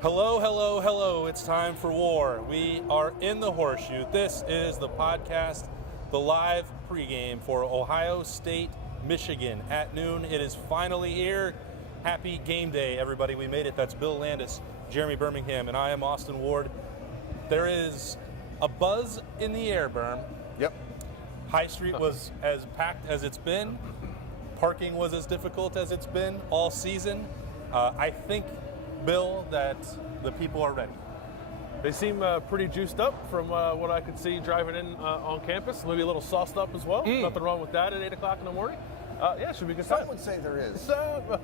Hello, hello, hello. It's time for war. We are in the Horseshoe. This is the podcast, the live pregame for Ohio State, Michigan at noon. It is finally here. Happy game day, everybody. We made it. That's Bill Landis, Jeremy Birmingham, and I am Austin Ward. There is a buzz in the air, Berm. Yep. High Street was as packed as it's been. Parking was as difficult as it's been all season. I think, Bill, that the people are ready. They seem pretty juiced up from what I could see driving in on campus. Maybe a little sauced up as well. Nothing wrong with that at 8 o'clock in the morning. Yeah, should be a good time. Some would say there is.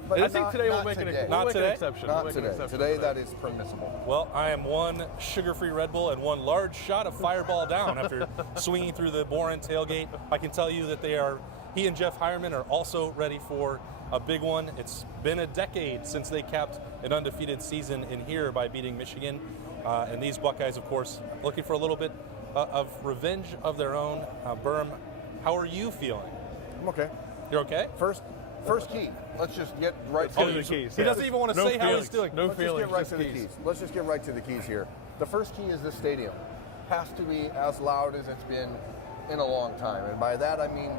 But I think today we'll make an exception. Not today. Today that is permissible. Well, I am one sugar-free Red Bull and one large shot of Fireball down after swinging through the Boren tailgate. I can tell you that he and Jeff Hireman are also ready for a big one. It's been a decade since they capped an undefeated season in here by beating Michigan. And these Buckeyes, of course, looking for a little bit of revenge of their own. Berm, how are you feeling? I'm okay. You're okay? First key. Let's just get right to the keys. He doesn't even want to say how he's doing. Let's just get right to the keys. Let's just get right to the keys here. The first key is this stadium. Has to be as loud as it's been in a long time. And by that I mean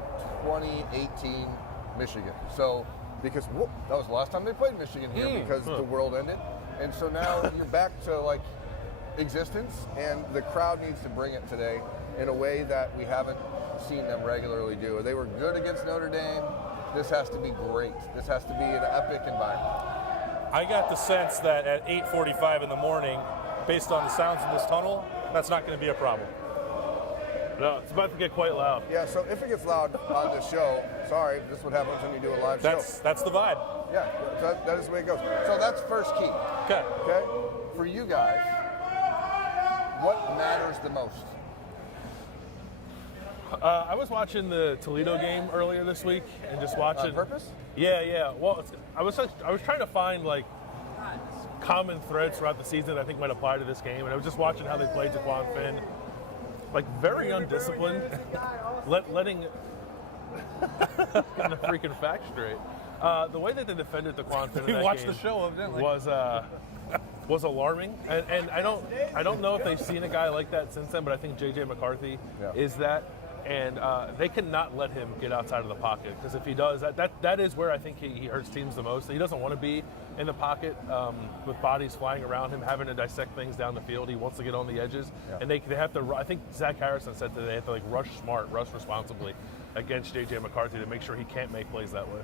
2018 Michigan. So, because that was the last time they played Michigan here because the world ended. And so now you're back to like existence, and the crowd needs to bring it today in a way that we haven't seen them regularly do. They were good against Notre Dame. This has to be great. This has to be an epic environment. I got the sense that at 8:45 in the morning, based on the sounds in this tunnel, that's not going to be a problem. No, it's about to get quite loud. Yeah, so if it gets loud on this show, sorry, this is what happens when you do a live show. That's the vibe. Yeah, that is the way it goes. So that's first key. Okay. Okay? For you guys, what matters the most? I was watching the Toledo game earlier this week and just watching. On purpose? Yeah. Well, I was trying to find like common threads throughout the season that I think might apply to this game, and I was just watching how they played Jaquan Finn. Like very undisciplined, letting getting the freaking facts straight. The way that they defended Daquan Finn in that watched game the show, evidently. was alarming, and I don't know if they've seen a guy like that since then, but I think J.J. McCarthy is that, and they cannot let him get outside of the pocket, because if he does, that is where I think he hurts teams the most. He doesn't want to be in the pocket with bodies flying around him, having to dissect things down the field. He wants to get on the edges, and they have to. I think Zach Harrison said that they have to like rush smart, rush responsibly against J.J. McCarthy to make sure he can't make plays that way.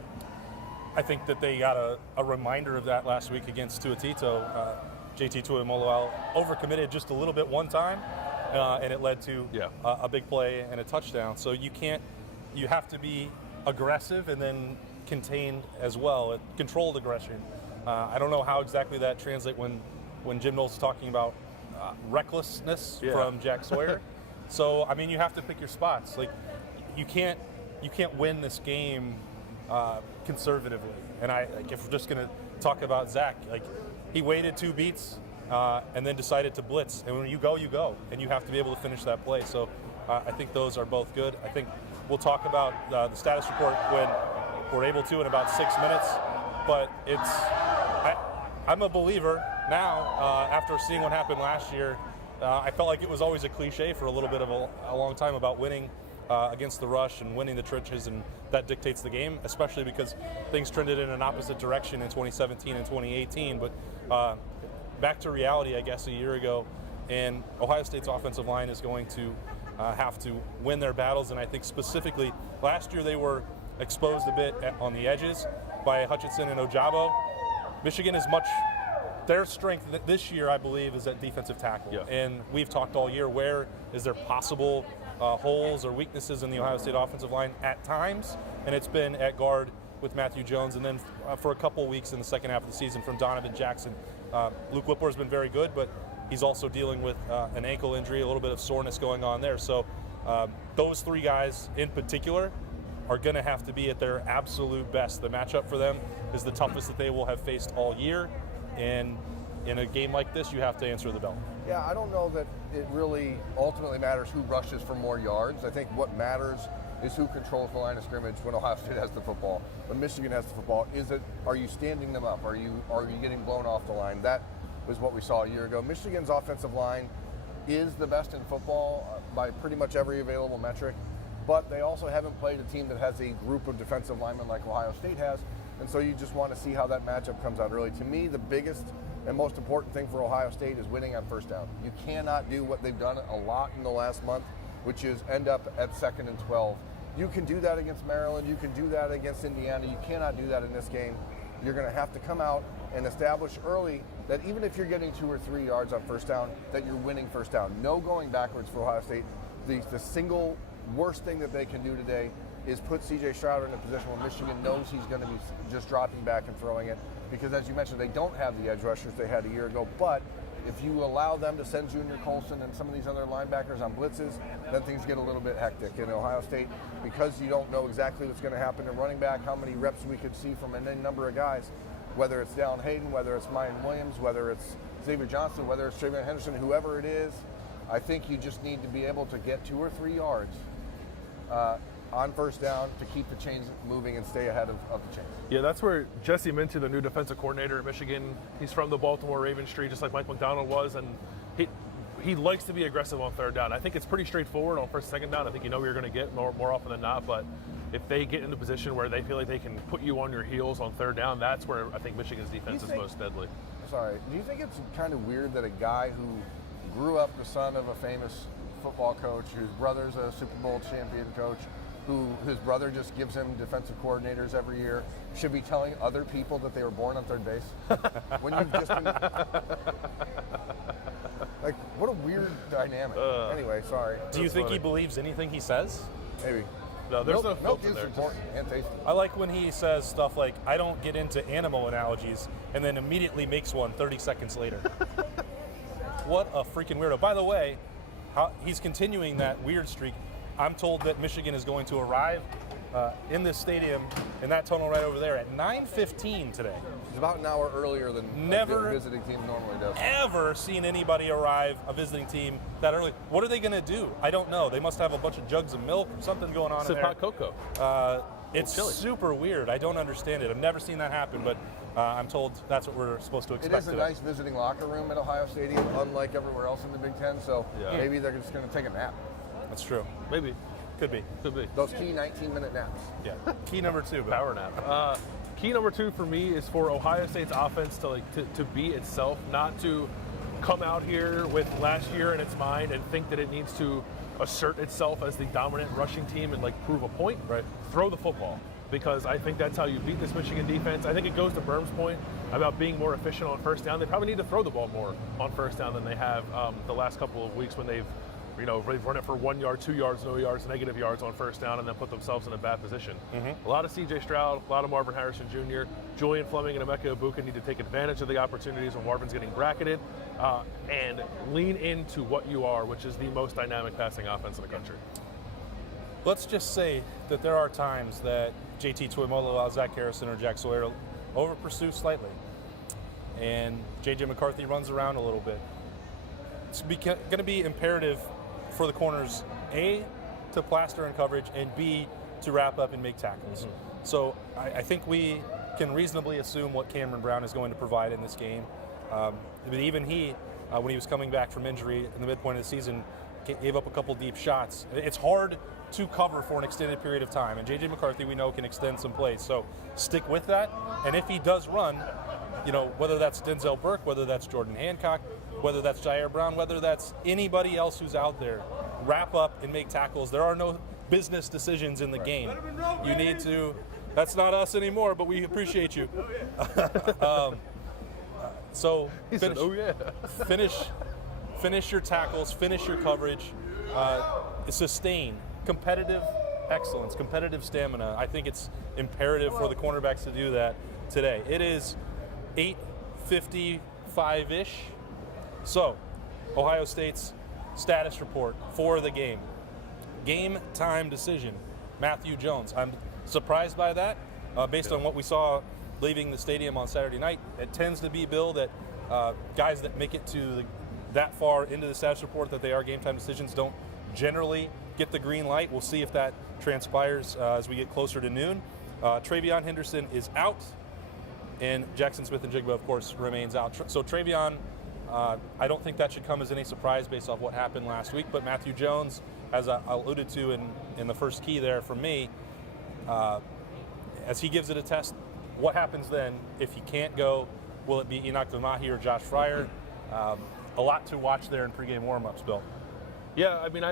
I think that they got a reminder of that last week against Tuatito. JT Tuimoloau overcommitted just a little bit one time, and it led to a big play and a touchdown. So you have to be aggressive and then contained as well, controlled aggression. I don't know how exactly that translates when Jim Knowles is talking about recklessness from Jack Sawyer. So I mean, you have to pick your spots. Like you can't win this game conservatively. And if we're just going to talk about Zach, like he waited 2 beats and then decided to blitz. And when you go, and you have to be able to finish that play. So I think those are both good. I think we'll talk about the status report when we're able to in about 6 minutes. But I'm a believer now, after seeing what happened last year. I felt like it was always a cliche for a little bit of a long time about winning against the rush and winning the trenches, and that dictates the game, especially because things trended in an opposite direction in 2017 and 2018. But back to reality, I guess, a year ago, and Ohio State's offensive line is going to have to win their battles, and I think specifically last year they were exposed a bit on the edges by Hutchinson and Ojabo. Michigan is their strength this year, I believe, is at defensive tackle. Yeah. And we've talked all year, where is there possible holes or weaknesses in the Ohio State offensive line at times, and it's been at guard with Matthew Jones, and then for a couple weeks in the second half of the season from Donovan Jackson. Luke Whipple has been very good, but he's also dealing with an ankle injury, a little bit of soreness going on there. So those 3 guys in particular are going to have to be at their absolute best. The matchup for them is the toughest that they will have faced all year, and in a game like this, you have to answer the bell. Yeah, I don't know that it really ultimately matters who rushes for more yards. I think what matters is who controls the line of scrimmage when Ohio State has the football, when Michigan has the football. Are you standing them up? Are you getting blown off the line? That is what we saw a year ago. Michigan's offensive line is the best in football by pretty much every available metric, but they also haven't played a team that has a group of defensive linemen like Ohio State has, and so you just want to see how that matchup comes out early. To me, the biggest and most important thing for Ohio State is winning on first down. You cannot do what they've done a lot in the last month, which is end up at 2nd and 12. You can do that against Maryland. You can do that against Indiana. You cannot do that in this game. You're going to have to come out and establish early that even if you're getting 2 or 3 yards on first down, that you're winning first down. No going backwards for Ohio State. The single worst thing that they can do today is put C.J. Stroud in a position where Michigan knows he's going to be just dropping back and throwing it, because as you mentioned, they don't have the edge rushers they had a year ago. But if you allow them to send Junior Colson and some of these other linebackers on blitzes, then things get a little bit hectic. In Ohio State, because you don't know exactly what's going to happen in running back, how many reps we could see from any number of guys, whether it's Dallin Hayden, whether it's Mayan Williams, whether it's Xavier Johnson, whether it's Travion Henderson, whoever it is, I think you just need to be able to get 2 or 3 yards on first down to keep the chains moving and stay ahead of the chains. Yeah, that's where Jesse Mintu, the new defensive coordinator at Michigan, he's from the Baltimore Ravens tree, just like Mike McDonald was, and he likes to be aggressive on third down. I think it's pretty straightforward on first, second down. I think you know what you're going to get more often than not, but if they get in a position where they feel like they can put you on your heels on third down, that's where I think Michigan's defense is most deadly. Sorry, do you think it's kind of weird that a guy who grew up the son of a famous football coach, whose brother's a Super Bowl champion coach, whose brother just gives him defensive coordinators every year, should be telling other people that they were born on third base? When you've just been... Like, what a weird dynamic. Anyway, sorry. Do you think he believes anything he says? Maybe. No, there's no milk filter is there. important and tasty. I like when he says stuff like, I don't get into animal analogies, and then immediately makes one 30 seconds later. What a freaking weirdo. By the way, he's continuing that weird streak. I'm told that Michigan is going to arrive in this stadium, in that tunnel right over there, at 9:15 today. It's about an hour earlier than Never a visiting team normally does. Ever seen anybody arrive, a visiting team, that early? What are they going to do? I don't know. They must have a bunch of jugs of milk or something going on in there. Hot cocoa. It's super weird. I don't understand it. I've never seen that happen, but I'm told that's what we're supposed to expect. It is a nice visiting locker room at Ohio Stadium, unlike everywhere else in the Big Ten, so maybe they're just going to take a nap. That's true. Maybe. Could be. Those key 19-minute naps. Yeah. Key number 2. Power nap. Key number 2 for me is for Ohio State's offense to be itself, not to come out here with last year in its mind and think that it needs to assert itself as the dominant rushing team and prove a point. Right. Throw the football, because I think that's how you beat this Michigan defense. I think it goes to Berm's point about being more efficient on first down. They probably need to throw the ball more on first down than they have the last couple of weeks when they've run it for 1 yard, 2 yards, no yards, negative yards on first down, and then put themselves in a bad position. A lot of C.J. Stroud, a lot of Marvin Harrison Jr., Julian Fleming and Emeka Ibuka need to take advantage of the opportunities when Marvin's getting bracketed and lean into what you are, which is the most dynamic passing offense in the country. Let's just say that there are times that JT Tuimoloau, Zach Harrison, or Jack Sawyer over pursue slightly, and J.J. McCarthy runs around a little bit. It's going to be imperative for the corners, A, to plaster in coverage, and B, to wrap up and make tackles. So I think we can reasonably assume what Cameron Brown is going to provide in this game. But even he, when he was coming back from injury in the midpoint of the season, gave up a couple deep shots. It's hard to cover for an extended period of time, and J.J. McCarthy, we know, can extend some plays. So stick with that, and if he does run, whether that's Denzel Burke, whether that's Jordan Hancock, whether that's Jair Brown, whether that's anybody else who's out there, wrap up and make tackles. There are no business decisions in the game. You need to, that's not us anymore, but we appreciate you. So finish your tackles, finish your coverage, sustain competitive excellence, competitive stamina. I think it's imperative for the cornerbacks to do that today. It is 8:55-ish. So, Ohio State's status report for the game. Game time decision, Matthew Jones. I'm surprised by that, based on what we saw leaving the stadium on Saturday night. It tends to be, Bill, that guys that make it to that far into the status report that they are game time decisions don't generally get the green light. We'll see if that transpires as we get closer to noon. Travion Henderson is out, and Jackson Smith and Jigba, of course, remains out. So Travion I don't think that should come as any surprise based off what happened last week. But Matthew Jones, as I alluded to in the first key there for me, as he gives it a test, what happens then if he can't go? Will it be Enoch Demahi or Josh Fryer? A lot to watch there in pregame warm-ups, Bill. Yeah, I mean,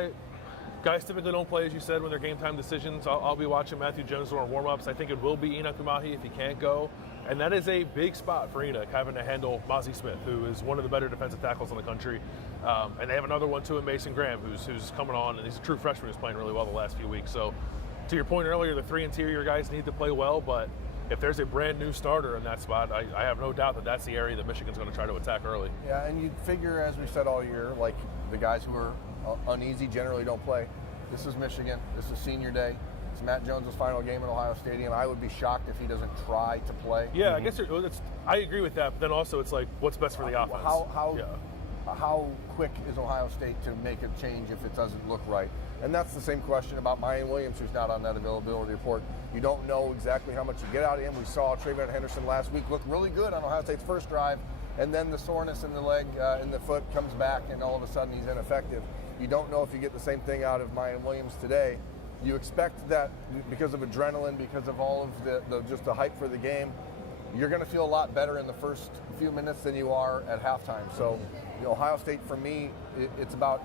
guys typically don't play, as you said, when they're game time decisions. I'll be watching Matthew Jones during warm-ups. I think it will be Enoch Demahi if he can't go. And that is a big spot for Enoch, having to handle Mozzie Smith, who is one of the better defensive tackles in the country. And they have another one, too, in Mason Graham, who's coming on, and he's a true freshman who's playing really well the last few weeks. So, to your point earlier, the 3 interior guys need to play well, but if there's a brand new starter in that spot, I have no doubt that that's the area that Michigan's going to try to attack early. Yeah, and you'd figure, as we said all year, like the guys who are uneasy generally don't play. This is Michigan. This is senior day. It's Matt Jones' final game at Ohio Stadium. I would be shocked if he doesn't try to play. Yeah, I guess I agree with that, but then also it's like, what's best for the offense? How quick is Ohio State to make a change if it doesn't look right? And that's the same question about Mayan Williams, who's not on that availability report. You don't know exactly how much you get out of him. We saw Trayvon Henderson last week look really good on Ohio State's first drive, and then the soreness in the leg, in the foot comes back, and all of a sudden he's ineffective. You don't know if you get the same thing out of Mayan Williams today. You expect that because of adrenaline, because of all of just the hype for the game, you're going to feel a lot better in the first few minutes than you are at halftime. So, Ohio State, for me, it's about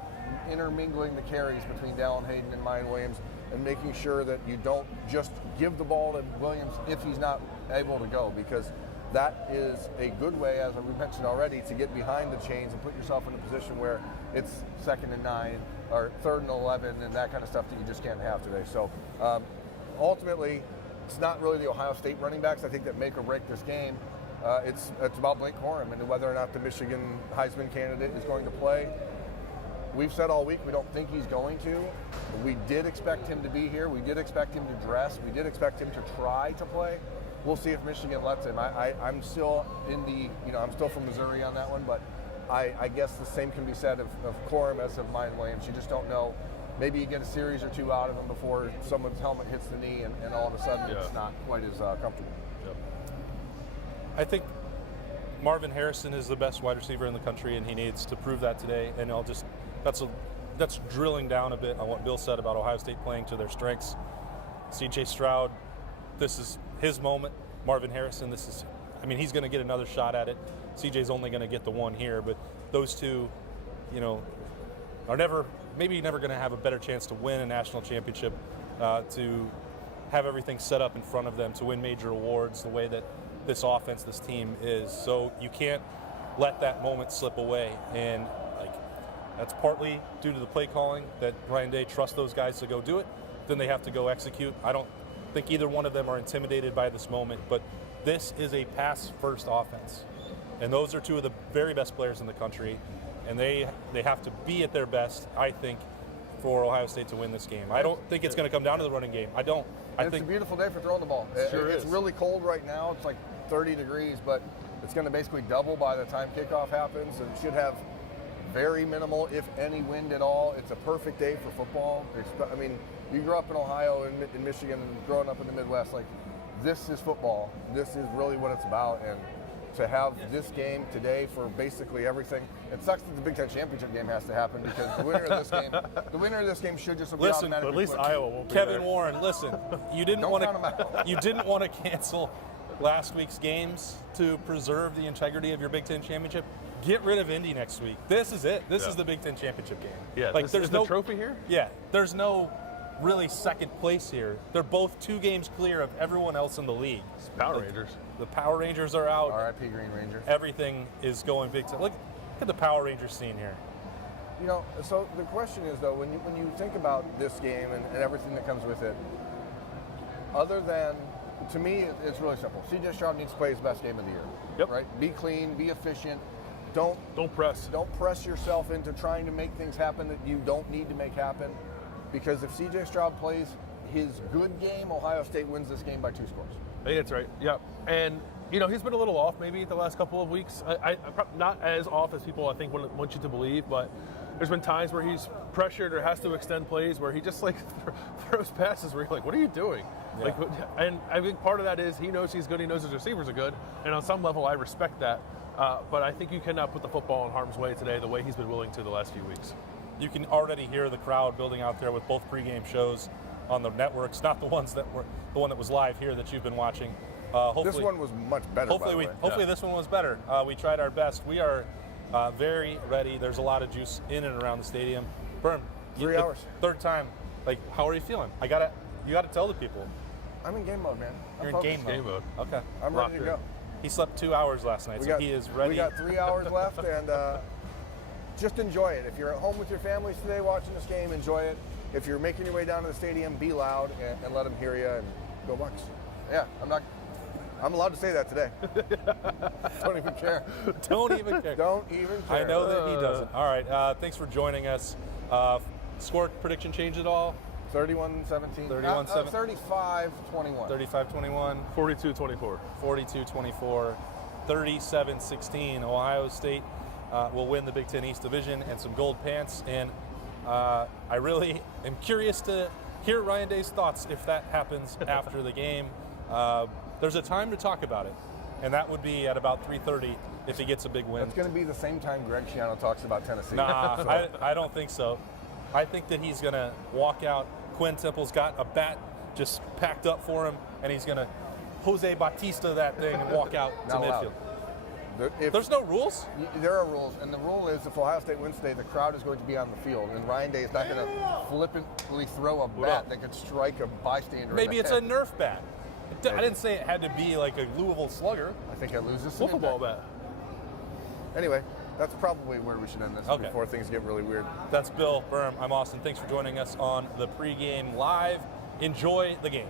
intermingling the carries between Dallin Hayden and Mayan Williams and making sure that you don't just give the ball to Williams if he's not able to go, because that is a good way, as we mentioned already, to get behind the chains and put yourself in a position where it's 2nd and 9 or 3rd and 11 and that kind of stuff that you just can't have today. So ultimately, it's not really the Ohio State running backs, I think, that make or break this game. It's about Blake Corum and whether or not the Michigan Heisman candidate is going to play. We've said all week we don't think he's going to. We did expect him to be here. We did expect him to dress. We did expect him to try to play. We'll see if Michigan lets him. I'm still I'm still from Missouri on that one, but I guess the same can be said of Corum as of Mayan Williams. You just don't know. Maybe you get a series or two out of him before someone's helmet hits the knee, and all of a sudden it's not quite as comfortable. Yep. I think Marvin Harrison is the best wide receiver in the country, and he needs to prove that today. And that's drilling down a bit on what Bill said about Ohio State playing to their strengths. C.J. Stroud, this is his moment. Marvin Harrison, he's going to get another shot at it. C.J.'s only going to get the one here, but those two, are never going to have a better chance to win a national championship, to have everything set up in front of them, to win major awards the way that this offense, this team is. So you can't let that moment slip away. And that's partly due to the play calling, that Ryan Day trusts those guys to go do it. Then they have to go execute. I don't think either one of them are intimidated by this moment, but this is a pass-first offense. And those are two of the very best players in the country, and they have to be at their best, I think, for Ohio State to win this game. I don't think it's going to come down to the running game. I think it's a beautiful day for throwing the ball. It's really cold right now. It's like 30 degrees, but it's going to basically double by the time kickoff happens, and should have very minimal, if any, wind at all. It's a perfect day for football. You grew up in Ohio and in Michigan and growing up in the Midwest, this is football. This is really what it's about. And to have this game today for basically everything, it sucks that the Big Ten championship game has to happen, because the winner of this game should just be automatically. At least Iowa won't be Kevin there. Warren, listen, you didn't want to cancel last week's games to preserve the integrity of your Big Ten championship. Get rid of Indy next week. This is it. This is the Big Ten championship game. Yeah, there's no trophy here? Yeah, there's no really second place here. They're both 2 games clear of everyone else in the league. It's Power Rangers. The Power Rangers are out. R.I.P. Green Ranger. Everything is going Big Ten. Look at the Power Rangers scene here. So the question is, though, when you think about this game and everything that comes with it, other than, to me, it's really simple. C.J. Stroud needs to play his best game of the year. Yep. Right? Be clean, be efficient. Don't press. Don't press yourself into trying to make things happen that you don't need to make happen. Because if C.J. Stroud plays his good game, Ohio State wins this game by 2 scores. I think that's right. Yep. And he's been a little off maybe the last couple of weeks. I not as off as people I think want you to believe, but there's been times where he's pressured or has to extend plays where he just throws passes where you're like, what are you doing? Yeah. And I think part of that is he knows he's good. He knows his receivers are good, and on some level I respect that. But I think you cannot put the football in harm's way today the way he's been willing to the last few weeks. You can already hear the crowd building out there with both pregame shows on the networks, not the one that was live here that you've been watching. Hopefully, this one was much better. Hopefully this one was better. We tried our best. We are very ready. There's a lot of juice in and around the stadium. Berm, 3 hours. Third time. Like, how are you feeling? You gotta tell the people. I'm in game mode, man. You're in game mode. Okay. I'm ready to go. He slept 2 hours last night, so he is ready. We got 3 hours left, and just enjoy it. If you're at home with your families today watching this game, enjoy it. If you're making your way down to the stadium, be loud and let them hear you, and go Bucks. Yeah, I'm allowed to say that today. Don't even care. Don't even care. Don't even care. I know that he doesn't. All right, thanks for joining us. Score prediction change at all? 31-17. 31-7. 35-21. 35-21. 42-24. 42-24. 37-16. Ohio State will win the Big Ten East Division and some gold pants. And I really am curious to hear Ryan Day's thoughts if that happens after the game. There's a time to talk about it, and that would be at about 3:30 if he gets a big win. It's going to be the same time Greg Schiano talks about Tennessee. Nah, I don't think so. I think that he's going to walk out. Quinn Temple's got a bat just packed up for him, and he's going to Jose Bautista that thing and walk out to midfield. There's no rules? There are rules, and the rule is if Ohio State wins today, the crowd is going to be on the field, and Ryan Day is not going to flippantly throw a bat that could strike a bystander. Maybe it's a Nerf bat. I didn't say it had to be like a Louisville Slugger. I think it loses some football bat. Anyway, that's probably where we should end this before things get really weird. That's Bill Berm. I'm Austin. Thanks for joining us on the pregame live. Enjoy the game.